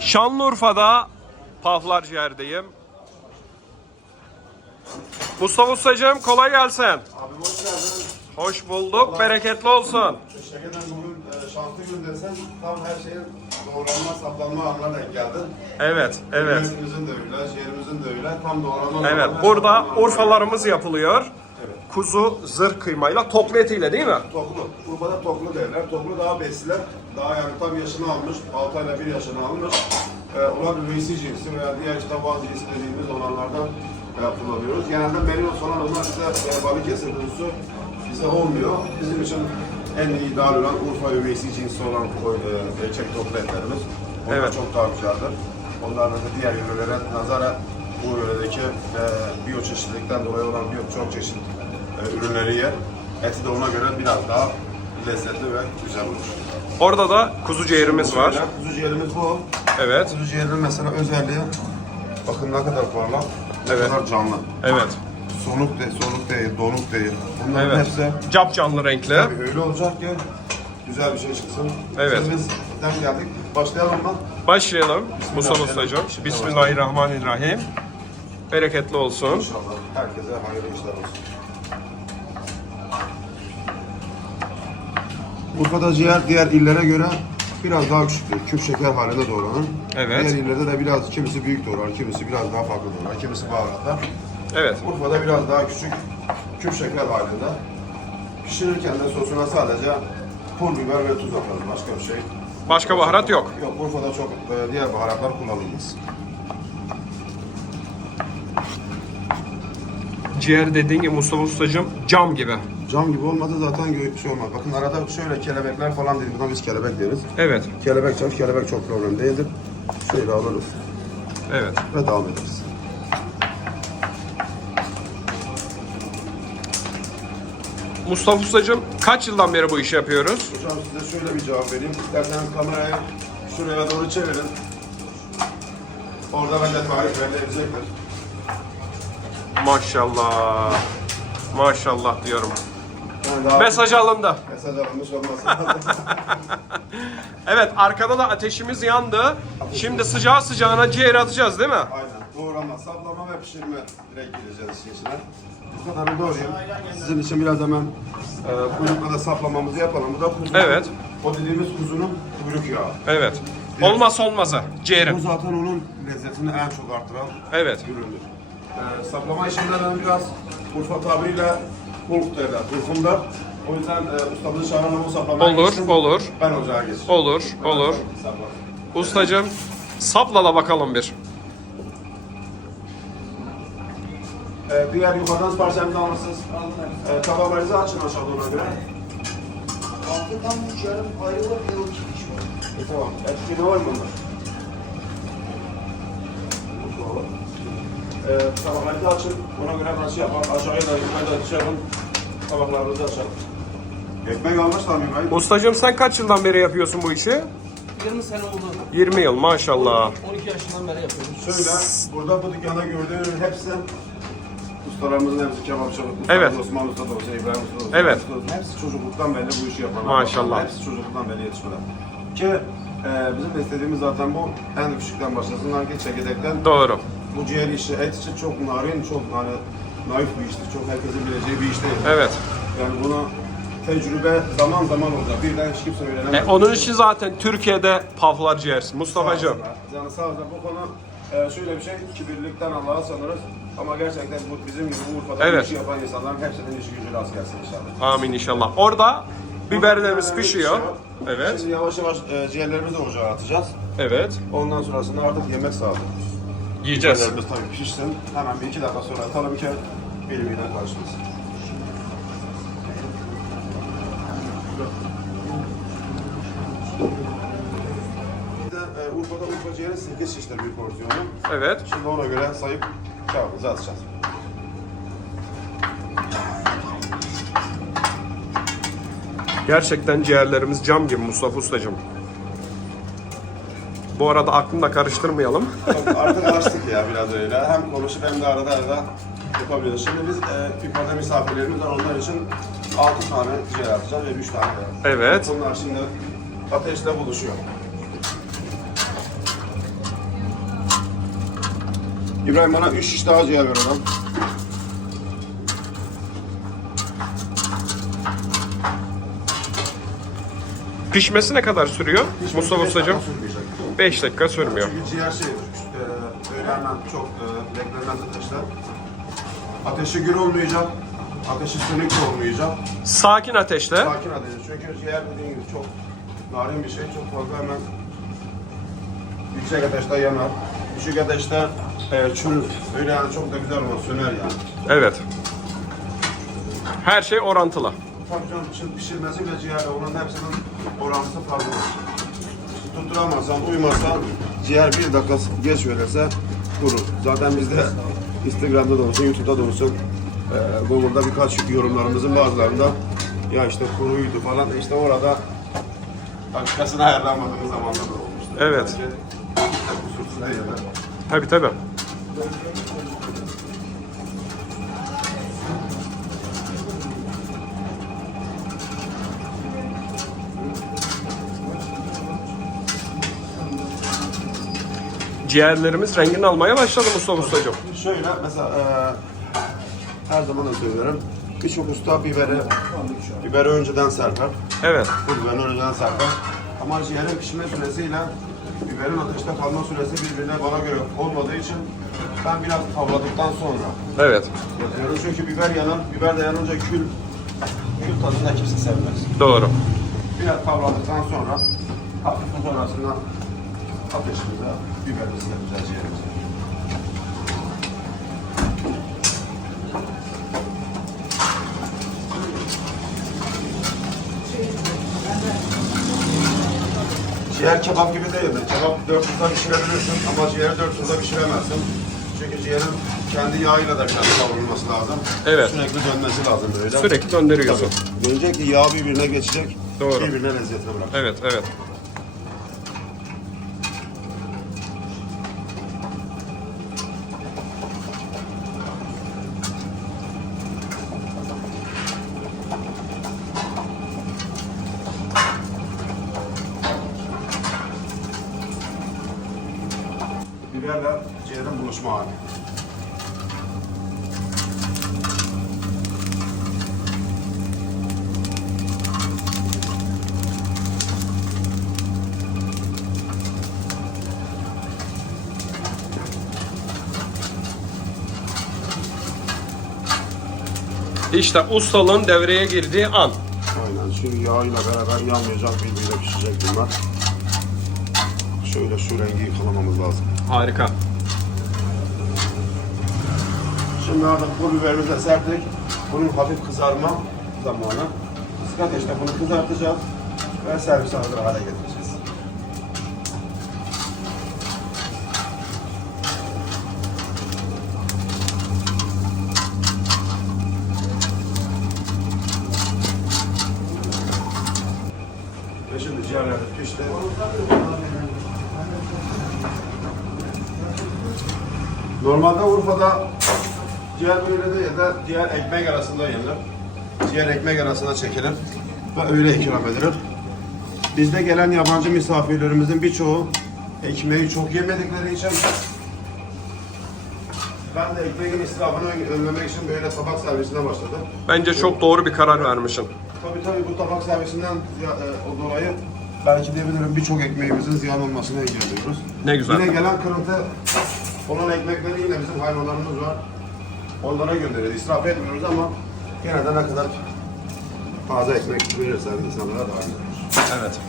Şanlıurfa'da Paflar Ciğer'deyim. Mustafa Ustacığım kolay gelsin. Abi hoş geldin. Hoş bulduk, bereketli olsun. Şekerden bugün e, şanslı gün desen tam her şeyin doğranma, saplanma anına denk geldin. Evet, evet. Yemeğimizin de öyle, ciğerimizin de öyle. Tam doğranma. Evet, burada. Urfalarımız yapılıyor. Kuzu zırh kıymayla, toplu etiyle değil mi? Toklu. Urfa'da toklu derler. Toklu daha besliler. Daha yani tam yaşını almış. 6 ayla 1 yaşını almış. E, olan üveysi cinsi veya diğer işte bazı cinsi dediğimiz olanlardan e, kullanıyoruz. Genelde merinos olan onlar bize e, Balıkesir kuzusu bize olmuyor. Bizim için en iyi ideal olan Urfa üveysi cinsi olan koy- e, erkek toklu etlerimiz. Onlar Evet. çok daha güzeldir. Onlarla da diğer yörelere nazaran bu yöredeki e, biyoçeşitlilikten dolayı olan birçok çeşit e, ürünleri yer. Eti de ona göre biraz daha lezzetli ve güzel olur. Orada da kuzu ciğerimiz var. Kuzu ciğerimiz bu. Evet, Kuzu ciğerinin mesela özelliği bakın ne kadar parlak, ne Evet. kadar canlı. evet, Sonuk de, soluk değil, donuk değil. Bunların evet. hepsi Cap canlı renkli. tabii öyle olacak ki güzel bir şey çıksın. Evet. Bizden geldik. Başlayalım mı? Başlayalım Mustafa Ustacığım. Bismillah. Bismillahirrahmanirrahim. Bereketli olsun. İnşallah. Herkese hayırlı işler olsun. Urfa'da ciğer diğer illere göre biraz daha küçüktür. Küp şeker halinde doğranır. Evet. Diğer illerde de biraz kimisi büyük doğrar, kimisi biraz daha farklı doğrar, kimisi baharatlar. Evet, Urfa'da biraz daha küçük, küp şeker halinde. Pişirirken de sosuna sadece pul biber ve tuz atarız. Başka bir şey. başka baharat yok. Yok, Urfa'da çok e, diğer baharatlar kullanılmaz. Ciğer dediğin gibi Mustafa Ustacığım cam gibi. Cam gibi olmadı zaten gö- şey olmaz. Bakın arada şöyle kelebekler falan dedik. Buna biz kelebek deriz. Evet, Kelebek çok, kelebek çok problem değildir. Şöyle alırız evet. ve devam ederiz. Mustafa Ustacığım kaç yıldan beri bu işi yapıyoruz? Hocam size şöyle bir cevap vereyim. İsterseniz kamerayı şuraya doğru çevirin. Orada bence tarif verilebilecektir. Maşallah. Maşallah diyorum. Yani Mesaj alındı. mesaj alınmış olması lazım. Evet arkada da ateşimiz yandı. Şimdi sıcağı sıcağına ciğer atacağız değil mi? Aynen. Doğrama, saplama ve pişirme direkt gireceğiz işin içine. Bu kadarını doğrayayım. Sizin için biraz hemen e, kuyrukla da saplamamızı yapalım. Bu da kuzunun, Evet. o dediğimiz kuzunun kuyruk yağı. Evet. Olmaz olmazı Bu ciğerin. zaten onun lezzetini en çok artıran Evet. üründür. Ee, saplama işinden ben biraz Urfa tabiriyle kulp derler, kulkumlar. O yüzden e, ustamızı çağıralım o saplamaya Olur, geçsin. olur. Ben ocağa geçeyim. Olur, olur. Sapla. Ustacığım saplala bakalım bir. Ee, diğer yukarıdan siparişlerinizi alırsınız. Ee, tabaklarınızı açın aşağı doğru göre. Altından üç yarım ayrılır bir yol çıkış var. E, tamam. Etkili var mı bunlar? Ee, tabaklarınızı açın. Ona göre ben şey yapalım. Aşağıya da yukarıda açalım. Tabaklarınızı açalım. Ekmek almışlar mı İbrahim? Ustacığım sen kaç yıldan beri yapıyorsun bu işi? 20 sene oldu. 20 yıl maşallah. 12 yaşından beri yapıyorum. Şöyle, burada bu dükkanda gördüğünüz hepsi ustalarımızın hepsi kebapçı. Ustamız Evet. Osman Usta da olsa, İbrahim Usta da olsa. Evet. Usta da olsa, Hepsi çocukluktan beri bu işi yapanlar. Maşallah. Hepsi çocukluktan beri yetişmeler. Ki e, bizim de istediğimiz zaten bu. En küçükten başlasınlar ki çekirdekten. Doğru. Bu ciğer işi, et işi çok narin, çok hani naif bir iştir. Çok herkesin bileceği bir iş değil. Evet. Yani buna tecrübe zaman zaman olacak. Birden hiç kimse öğrenemez. E, onun için zaten Türkiye'de paflar ciğersin Mustafa'cığım. Yani sağ olsun bu konu e, şöyle bir şey, kibirlikten Allah'a sanırız. Ama gerçekten bu bizim gibi Urfa'da Evet. işi yapan insanların hepsinin işi gücü rast gelsin inşallah. Amin inşallah. Orada biberlerimiz pişiyor. Evet. Şimdi yavaş yavaş e, ciğerlerimizi ocağa atacağız. Evet. Ondan sonrasında artık yemek sağlıyoruz. Yiyeceğiz. Ciğerlerimiz tabii pişsin. Hemen bir iki dakika sonra atalım ki birbirine karışmasın. Bir de e, Urfa'da Urfa ciğeri 8 şiştir bir porsiyonu. Evet. Şimdi ona göre sayıp kağıdımızı atacağız. Gerçekten ciğerlerimiz cam gibi Mustafa Ustacığım. Bu arada aklımda karıştırmayalım. Artık alıştık ya biraz öyle. Hem konuşup hem de arada arada yapabiliyoruz. Şimdi biz e, yukarıda misafirlerimiz var. Onlar için 6 tane ciğer atacağız ve 3 tane de. Evet. Bunlar şimdi ateşle buluşuyor. İbrahim bana 3 şiş daha ciğer ver adam. Pişmesi ne kadar sürüyor Hiç Mustafa beş dakika Ustacığım? sürmeyecek. 5 dakika sürmüyor. Çünkü ciğer şey, e, öyle hemen çok e, ateşte. Ateşi gür olmayacak, ateşi sönük de olmayacak. Sakin ateşte. Sakin ateşi. Çünkü ciğer dediğim gibi çok narin bir şey, çok fazla hemen yüksek ateşte yanar. Düşük ateşte e, çürür. Öyle yani çok da güzel olur, söner yani. Evet. Her şey orantılı. Canım için pişirmesi ve ciğerle onun hepsinin orantısı farklı. Tutturamazsan, uymazsan ciğer bir dakika geç verirse kurur. Zaten bizde Instagram'da da olsun, YouTube'da da olsun e, Google'da birkaç yorumlarımızın bazılarında ya işte kuruydu falan işte orada dakikasını ayarlamadığımız zamanlar da olmuştu. Evet. Bence Kusursuz değil yani. Tabii tabii. Ciğerlerimiz rengini almaya başladı Mustafa Ustacığım. Şöyle mesela e, her zaman söylüyorum. Birçok usta biberi, biberi önceden serper. Evet. Pul biberini önceden serper. Ama ciğerin pişme süresiyle biberin ateşte kalma süresi birbirine bana göre olmadığı için ben biraz kavladıktan sonra Evet. yapıyorum. Çünkü biber yanar, biber de yanınca kül, kül tadını da kimse sevmez. Doğru. Biraz kavladıktan sonra hafif sonrasında ateşimize biberimizi yapacağız ciğerimizi. Ciğer kebap gibi değildir. Kebap 4 turda pişirebilirsin ama ciğeri 4 turda pişiremezsin. Çünkü ciğerin kendi yağıyla da biraz kavrulması lazım. Evet. Sürekli dönmesi lazım böyle. Sürekli döndürüyorsun. Tabii. Dönecek ki yağ birbirine geçecek. Doğru. Birbirine lezzetini bırakacak. Evet, evet. Ciğerin buluşma hali. İşte ustalığın devreye girdiği an. Aynen çünkü yağıyla beraber yanmayacak birbirine pişecek bunlar. Şöyle şu rengi yıkalamamız lazım. Harika. Şimdi artık pul biberimizi de serptik. Bunun hafif kızarma zamanı. Kısık ateşte bunu kızartacağız ve servis hazır hale getireceğiz. Ve şimdi ciğerler pişti. Normalde Urfa'da ciğer böyle de ciğer ekmek arasında yenir. Ciğer ekmek arasına çekilir ve öyle ikram edilir. Bizde gelen yabancı misafirlerimizin birçoğu ekmeği çok yemedikleri için ben de ekmeğin israfını ön- önlemek için böyle tabak servisine başladım. Bence çok doğru bir karar vermişsin. Tabii tabii bu tabak servisinden ya, e, dolayı belki diyebilirim birçok ekmeğimizin ziyan olmasını engelliyoruz. Ne güzel. Yine gelen kırıntı olan ekmekleri yine bizim hayvanlarımız var. Onlara gönderiyoruz. İsraf etmiyoruz ama gene de ne kadar taze ekmek verirsen insanlara daha iyi olur. Evet.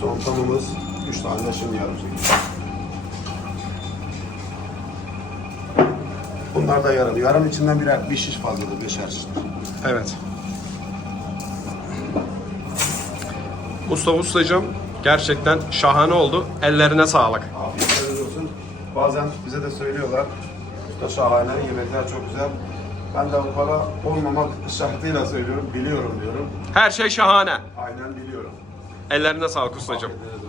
Son tamımız 3 tane şimdi yarım çekiyor. Bunlar da yarım. Yarım içinden birer bir şiş fazladır, beşer şiş. Evet. Mustafa Ustacığım gerçekten şahane oldu. Ellerine sağlık. Afiyetler olsun. Bazen bize de söylüyorlar. Usta şahane, yemekler çok güzel. Ben de para olmamak şartıyla söylüyorum, biliyorum diyorum. Her şey şahane. Aynen biliyorum. Ellerine sağlık ustacığım. Afiyetler olsun.